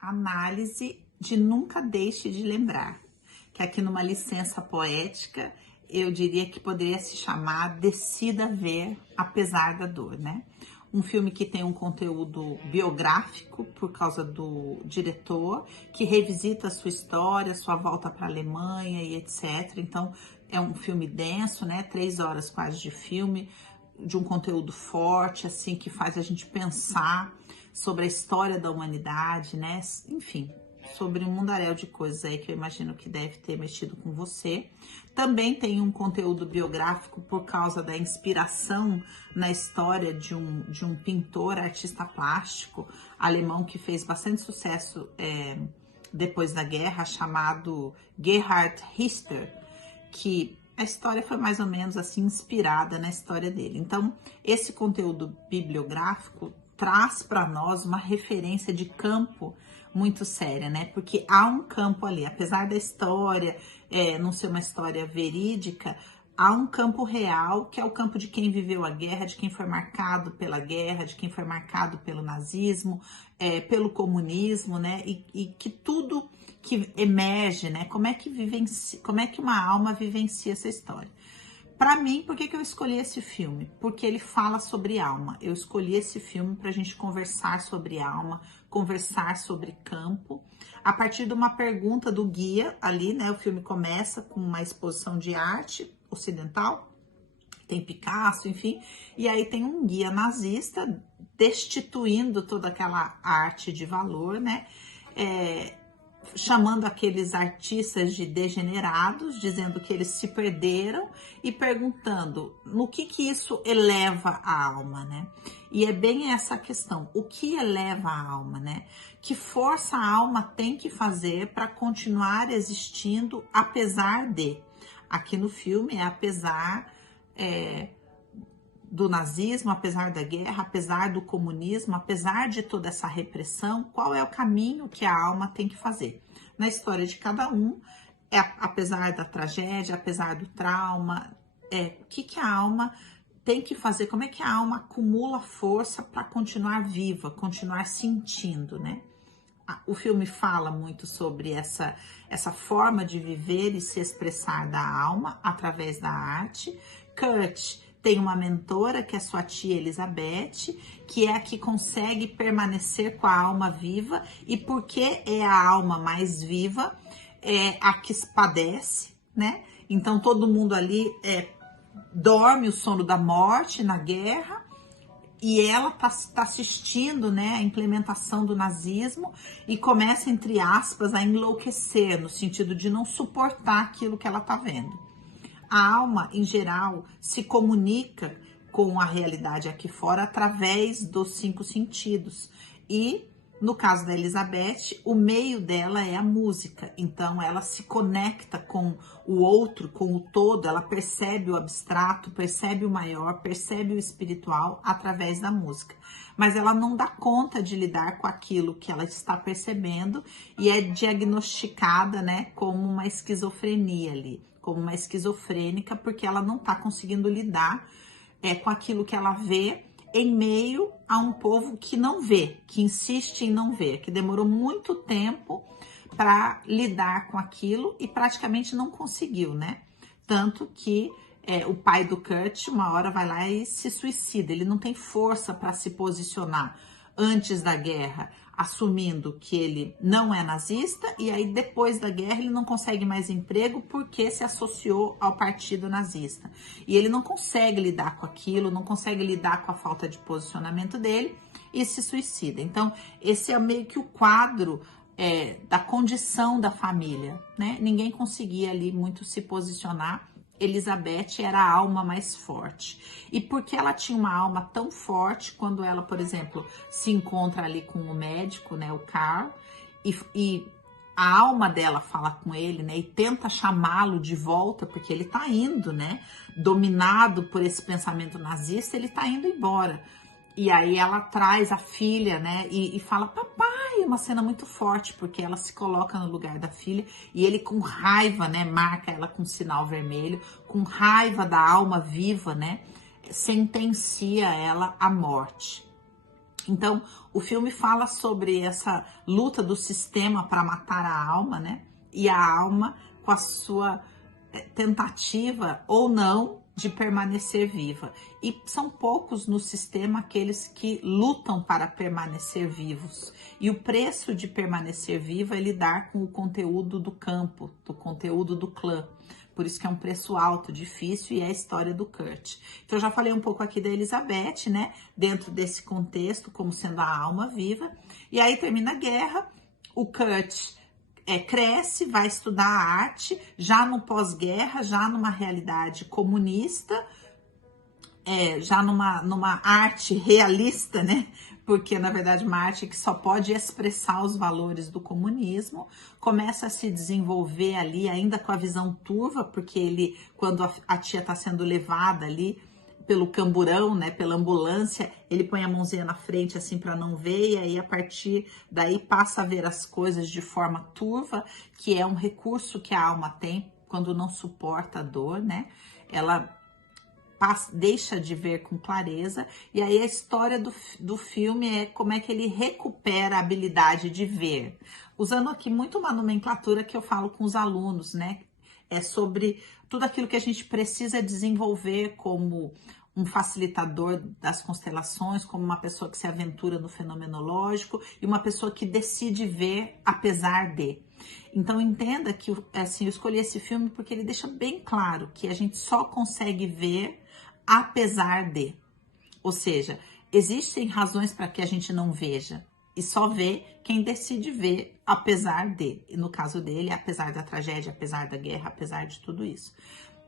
análise de Nunca Deixe de Lembrar, que aqui numa licença poética eu diria que poderia se chamar Decida Ver Apesar da Dor, né? Um filme que tem um conteúdo biográfico por causa do diretor, que revisita a sua história, sua volta para a Alemanha e etc. Então é um filme denso, né? 3 horas quase de filme, de um conteúdo forte, assim, que faz a gente pensar sobre a história da humanidade, né? Enfim, sobre um mundaréu de coisas aí que eu imagino que deve ter mexido com você. Também tem um conteúdo biográfico por causa da inspiração na história de um pintor, artista plástico alemão que fez bastante sucesso depois da guerra, chamado Gerhard Richter, que a história foi mais ou menos assim inspirada na história dele. Então, esse conteúdo bibliográfico traz para nós uma referência de campo muito séria, né? Porque há um campo ali, apesar da história não ser uma história verídica, há um campo real, que é o campo de quem viveu a guerra, de quem foi marcado pela guerra, de quem foi marcado pelo nazismo, pelo comunismo, né? E que tudo que emerge, né? Como é que uma alma vivencia essa história? Para mim, por que eu escolhi esse filme? Porque ele fala sobre alma. Eu escolhi esse filme para a gente conversar sobre alma, conversar sobre campo, a partir de uma pergunta do guia ali, né? O filme começa com uma exposição de arte ocidental, tem Picasso, enfim, e aí tem um guia nazista destituindo toda aquela arte de valor, né? Chamando aqueles artistas de degenerados, dizendo que eles se perderam e perguntando no que isso eleva a alma, né? E é bem essa a questão, o que eleva a alma, né? Que força a alma tem que fazer para continuar existindo apesar de? Aqui no filme é apesar do nazismo, apesar da guerra, apesar do comunismo, apesar de toda essa repressão, qual é o caminho que a alma tem que fazer? Na história de cada um, apesar da tragédia, apesar do trauma, o que a alma tem que fazer? Como é que a alma acumula força para continuar viva, continuar sentindo, né? O filme fala muito sobre essa forma de viver e se expressar da alma através da arte. Kurt tem uma mentora, que é sua tia Elizabeth, que é a que consegue permanecer com a alma viva, e porque é a alma mais viva, é a que padece, né? Então todo mundo ali dorme o sono da morte na guerra, e ela tá assistindo, né, a implementação do nazismo e começa, entre aspas, a enlouquecer, no sentido de não suportar aquilo que ela tá vendo. A alma, em geral, se comunica com a realidade aqui fora através dos 5 sentidos. E, no caso da Elizabeth, o meio dela é a música. Então, ela se conecta com o outro, com o todo. Ela percebe o abstrato, percebe o maior, percebe o espiritual através da música. Mas ela não dá conta de lidar com aquilo que ela está percebendo e é diagnosticada, né, como uma esquizofrenia ali, como uma esquizofrênica, porque ela não está conseguindo lidar com aquilo que ela vê em meio a um povo que não vê, que insiste em não ver, que demorou muito tempo para lidar com aquilo e praticamente não conseguiu, né? Tanto que o pai do Kurt, uma hora vai lá e se suicida. Ele não tem força para se posicionar antes da guerra, assumindo que ele não é nazista, e aí depois da guerra ele não consegue mais emprego porque se associou ao partido nazista. E ele não consegue lidar com aquilo, não consegue lidar com a falta de posicionamento dele e se suicida. Então, esse é meio que o quadro da condição da família, né? Ninguém conseguia ali muito se posicionar. Elizabeth era a alma mais forte. E porque ela tinha uma alma tão forte, quando ela, por exemplo, se encontra ali com o médico, né, o Karl, e a alma dela fala com ele, né, e tenta chamá-lo de volta, porque ele tá indo, né, dominado por esse pensamento nazista, ele tá indo embora. E aí ela traz a filha, né, e fala, papai, uma cena muito forte, porque ela se coloca no lugar da filha, e ele com raiva, né, marca ela com sinal vermelho, com raiva da alma viva, né, sentencia ela à morte. Então, o filme fala sobre essa luta do sistema para matar a alma, né? E a alma com a sua tentativa ou não de permanecer viva. E são poucos no sistema aqueles que lutam para permanecer vivos. E o preço de permanecer vivo é lidar com o conteúdo do campo, do conteúdo do clã. Por isso que é um preço alto, difícil, e é a história do Kurt. Então, eu já falei um pouco aqui da Elizabeth, né? Dentro desse contexto, como sendo a alma viva. E aí termina a guerra, o Kurt cresce, vai estudar arte, já no pós-guerra, já numa realidade comunista, já numa arte realista, né? Porque, na verdade, uma arte que só pode expressar os valores do comunismo, começa a se desenvolver ali, ainda com a visão turva, porque ele, quando a tia está sendo levada ali pelo camburão, né, pela ambulância, ele põe a mãozinha na frente assim para não ver, e aí a partir daí passa a ver as coisas de forma turva, que é um recurso que a alma tem quando não suporta a dor, né? Ela deixa de ver com clareza, e aí a história do filme é como é que ele recupera a habilidade de ver. Usando aqui muito uma nomenclatura que eu falo com os alunos, né? É sobre tudo aquilo que a gente precisa desenvolver como um facilitador das constelações, como uma pessoa que se aventura no fenomenológico e uma pessoa que decide ver apesar de. Então entenda que assim, eu escolhi esse filme porque ele deixa bem claro que a gente só consegue ver apesar de. Ou seja, existem razões para que a gente não veja. E só vê quem decide ver, apesar de. E no caso dele, apesar da tragédia, apesar da guerra, apesar de tudo isso.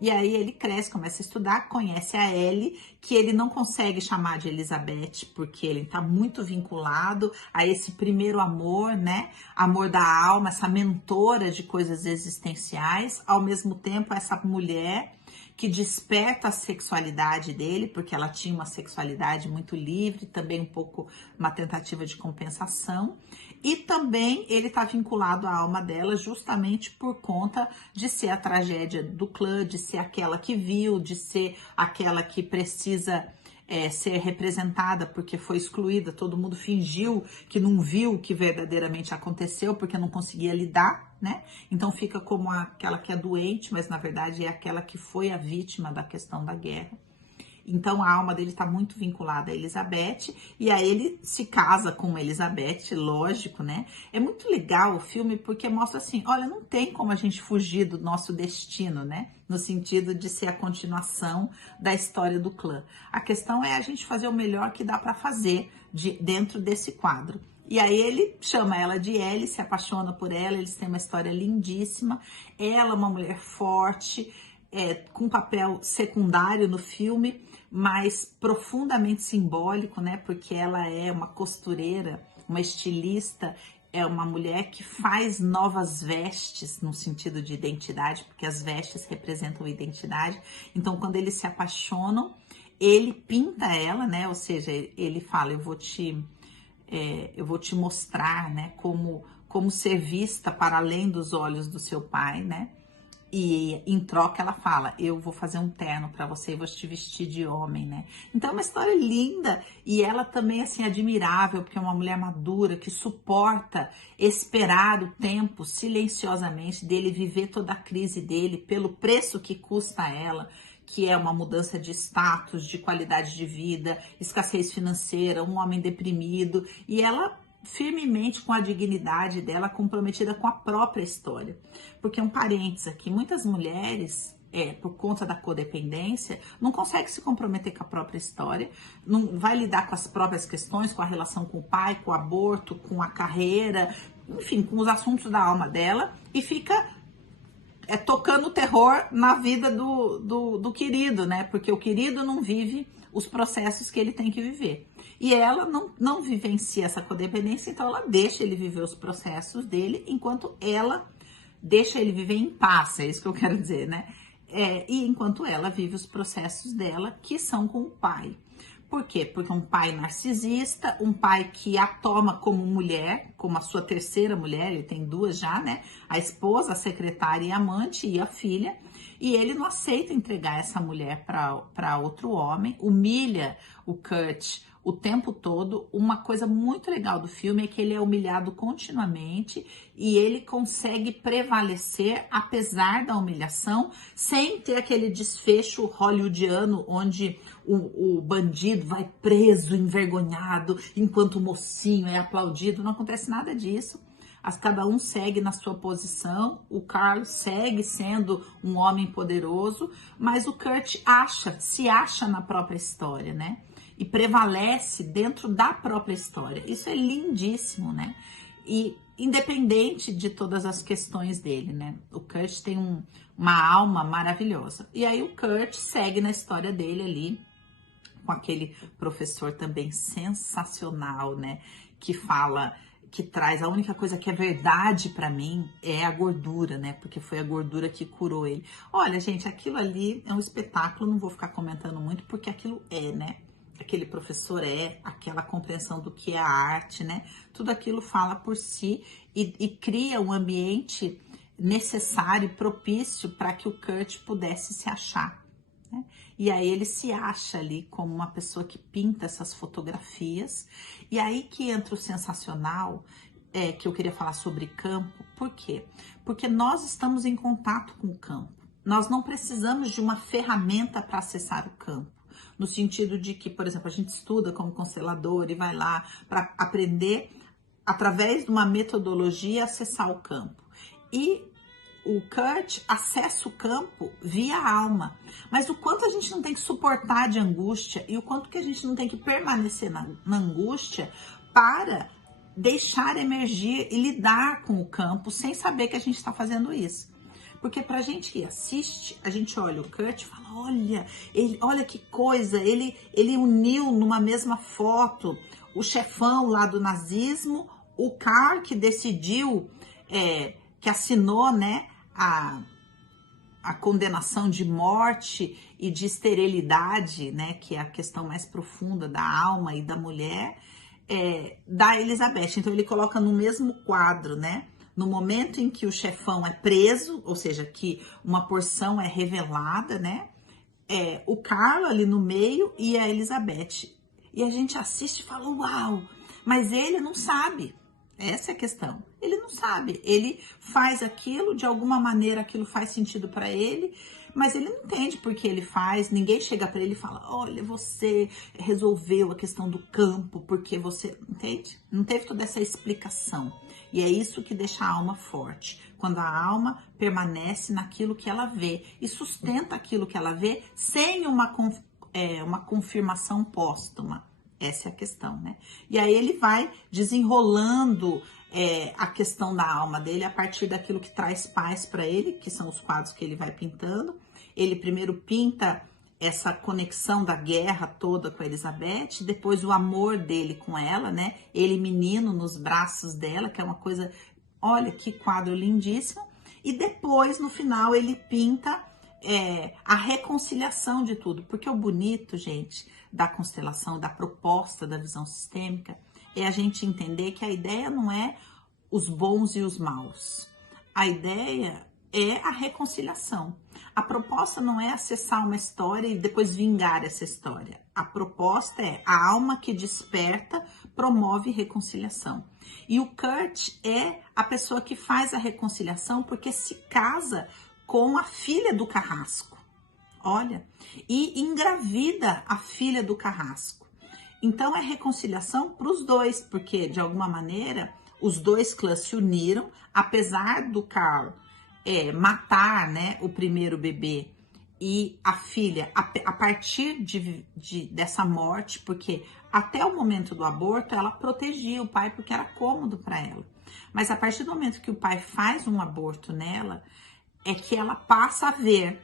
E aí ele cresce, começa a estudar, conhece a Ellie, que ele não consegue chamar de Elizabeth, porque ele está muito vinculado a esse primeiro amor, né? Amor da alma, essa mentora de coisas existenciais. Ao mesmo tempo, essa mulher que desperta a sexualidade dele, porque ela tinha uma sexualidade muito livre, também um pouco uma tentativa de compensação. E também ele está vinculado à alma dela justamente por conta de ser a tragédia do clã, de ser aquela que viu, de ser aquela que precisa ser representada porque foi excluída. Todo mundo fingiu que não viu o que verdadeiramente aconteceu porque não conseguia lidar, né? Então fica como aquela que é doente, mas na verdade é aquela que foi a vítima da questão da guerra. Então a alma dele está muito vinculada a Elizabeth, e aí ele se casa com Elizabeth, lógico, né? É muito legal o filme porque mostra assim, olha, não tem como a gente fugir do nosso destino, né? No sentido de ser a continuação da história do clã. A questão é a gente fazer o melhor que dá para fazer dentro desse quadro. E aí ele chama ela de Ellie, se apaixona por ela, eles têm uma história lindíssima. Ela é uma mulher forte, com papel secundário no filme, mas profundamente simbólico, né? Porque ela é uma costureira, uma estilista, é uma mulher que faz novas vestes no sentido de identidade, porque as vestes representam identidade. Então, quando eles se apaixonam, ele pinta ela, né? Ou seja, ele fala, eu vou te mostrar, né? Como ser vista para além dos olhos do seu pai, né? E em troca ela fala, eu vou fazer um terno para você e vou te vestir de homem, né? Então é uma história linda, e ela também assim admirável, porque é uma mulher madura que suporta esperar o tempo silenciosamente dele viver toda a crise dele pelo preço que custa a ela, que é uma mudança de status, de qualidade de vida, escassez financeira, um homem deprimido, e ela firmemente com a dignidade dela, comprometida com a própria história. Porque um parênteses aqui, muitas mulheres, por conta da codependência, não conseguem se comprometer com a própria história, não vai lidar com as próprias questões, com a relação com o pai, com o aborto, com a carreira, enfim, com os assuntos da alma dela, e fica tocando terror na vida do querido, né? Porque o querido não vive os processos que ele tem que viver. E ela não vivencia essa codependência, então ela deixa ele viver os processos dele, enquanto ela deixa ele viver em paz, é isso que eu quero dizer, né? E enquanto ela vive os processos dela, que são com o pai. Por quê? Porque um pai narcisista, um pai que a toma como mulher, como a sua terceira mulher, ele tem duas já, né? A esposa, a secretária e a amante e a filha. E ele não aceita entregar essa mulher para outro homem, humilha o Kurt o tempo todo. Uma coisa muito legal do filme é que ele é humilhado continuamente e ele consegue prevalecer apesar da humilhação, sem ter aquele desfecho hollywoodiano onde o bandido vai preso, envergonhado, enquanto o mocinho é aplaudido. Não acontece nada disso. Cada um segue na sua posição, o Carl segue sendo um homem poderoso, mas o Kurt se acha na própria história, né? E prevalece dentro da própria história. Isso é lindíssimo, né? E independente de todas as questões dele, né? O Kurt tem uma alma maravilhosa. E aí o Kurt segue na história dele ali, com aquele professor também sensacional, né? Que traz a única coisa que é verdade pra mim é a gordura, né? Porque foi a gordura que curou ele. Olha, gente, aquilo ali é um espetáculo, não vou ficar comentando muito, porque aquilo né? Aquele professor aquela compreensão do que é a arte, né? Tudo aquilo fala por si e cria um ambiente necessário, propício para que o Kurt pudesse se achar, né? E aí ele se acha ali como uma pessoa que pinta essas fotografias. E aí que entra o sensacional, que eu queria falar sobre campo. Por quê? Porque nós estamos em contato com o campo. Nós não precisamos de uma ferramenta para acessar o campo. No sentido de que, por exemplo, a gente estuda como constelador e vai lá para aprender, através de uma metodologia, acessar o campo. E o Kurt acessa o campo via alma. Mas o quanto a gente não tem que suportar de angústia e o quanto que a gente não tem que permanecer na angústia para deixar emergir e lidar com o campo sem saber que a gente está fazendo isso. Porque pra gente que assiste, a gente olha o Kurt e fala, olha que coisa, ele uniu numa mesma foto o chefão lá do nazismo, o Carl que decidiu, que assinou, né, a condenação de morte e de esterilidade, né, que é a questão mais profunda da alma e da mulher, da Elizabeth. Então ele coloca no mesmo quadro, né, no momento em que o chefão é preso, ou seja, que uma porção é revelada, né, o Carl ali no meio e a Elizabeth. E a gente assiste e fala, uau, mas ele não sabe. Essa é a questão. Ele não sabe. Ele faz aquilo, de alguma maneira aquilo faz sentido para ele, mas ele não entende por que ele faz. Ninguém chega para ele e fala, olha, você resolveu a questão do campo, porque você... Entende? Não teve toda essa explicação. E é isso que deixa a alma forte. Quando a alma permanece naquilo que ela vê e sustenta aquilo que ela vê sem uma confirmação póstuma. Essa é a questão, né? E aí ele vai desenrolando a questão da alma dele a partir daquilo que traz paz para ele, que são os quadros que ele vai pintando. Ele primeiro pinta essa conexão da guerra toda com a Elizabeth, depois o amor dele com ela, né? Ele menino nos braços dela, que é uma coisa... Olha que quadro lindíssimo. E depois, no final, ele pinta a reconciliação de tudo. Porque o bonito, gente, da constelação, da proposta da visão sistêmica, é a gente entender que a ideia não é os bons e os maus. A ideia é a reconciliação. A proposta não é acessar uma história e depois vingar essa história. A proposta é a alma que desperta, promove reconciliação. E o Kurt é a pessoa que faz a reconciliação porque se casa com a filha do carrasco. Olha, e engravida a filha do carrasco. Então é reconciliação para os dois, porque de alguma maneira os dois clãs se uniram, apesar do Carl matar, né, o primeiro bebê e a filha a partir dessa morte, porque até o momento do aborto ela protegia o pai porque era cômodo para ela. Mas a partir do momento que o pai faz um aborto nela, é que ela passa a ver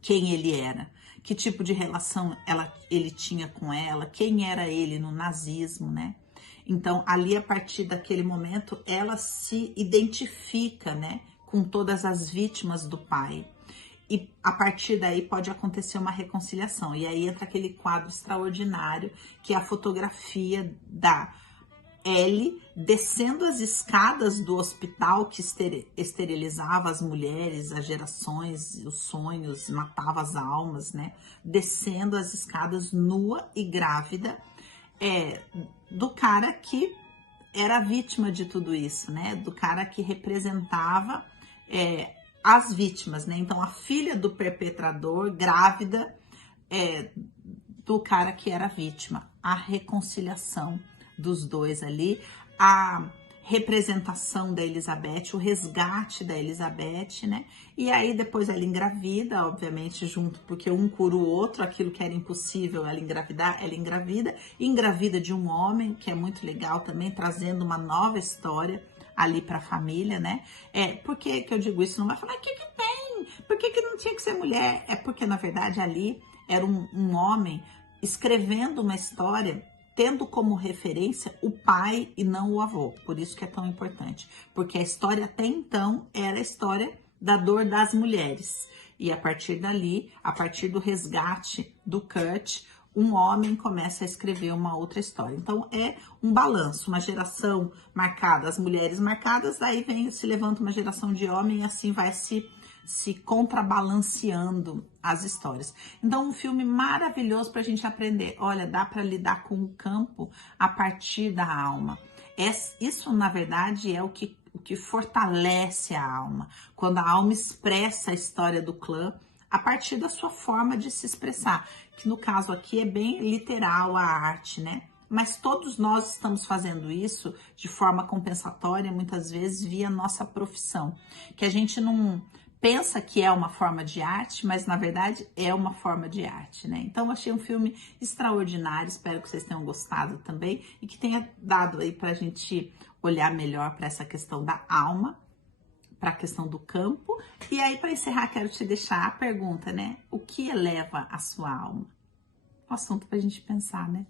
quem ele era, que tipo de relação ele tinha com ela, quem era ele no nazismo, né? Então, ali, a partir daquele momento, ela se identifica, né, com todas as vítimas do pai. E a partir daí pode acontecer uma reconciliação. E aí entra aquele quadro extraordinário, que é a fotografia da Ellie descendo as escadas do hospital que esterilizava as mulheres, as gerações, os sonhos, matava as almas, né? Descendo as escadas nua e grávida, do cara que era vítima de tudo isso, né? Do cara que representava as vítimas, né? Então, a filha do perpetrador, grávida, do cara que era vítima. A reconciliação dos dois ali, a representação da Elizabeth, o resgate da Elizabeth, né? E aí depois ela engravida, obviamente, junto, porque um cura o outro, aquilo que era impossível ela engravidar, ela engravida de um homem, que é muito legal também, trazendo uma nova história ali para a família, né? Por que eu digo isso? Não vai falar, o que tem? Por que não tinha que ser mulher? É porque, na verdade, ali era um homem escrevendo uma história, tendo como referência o pai e não o avô. Por isso que é tão importante. Porque a história até então era a história da dor das mulheres. E a partir dali, a partir do resgate do Kurt, um homem começa a escrever uma outra história. Então é um balanço, uma geração marcada, as mulheres marcadas, daí se levanta uma geração de homem e assim vai se contrabalanceando as histórias. Então, um filme maravilhoso para a gente aprender. Olha, dá para lidar com o campo a partir da alma. Isso, na verdade, é o que fortalece a alma. Quando a alma expressa a história do clã a partir da sua forma de se expressar. Que no caso aqui é bem literal a arte, né? Mas todos nós estamos fazendo isso de forma compensatória, muitas vezes via nossa profissão. Que a gente não pensa que é uma forma de arte, mas na verdade é uma forma de arte, né? Então eu achei um filme extraordinário, espero que vocês tenham gostado também e que tenha dado aí pra gente olhar melhor para essa questão da alma, para a questão do campo. E aí, para encerrar, quero te deixar a pergunta, né? O que eleva a sua alma? Um assunto pra gente pensar, né?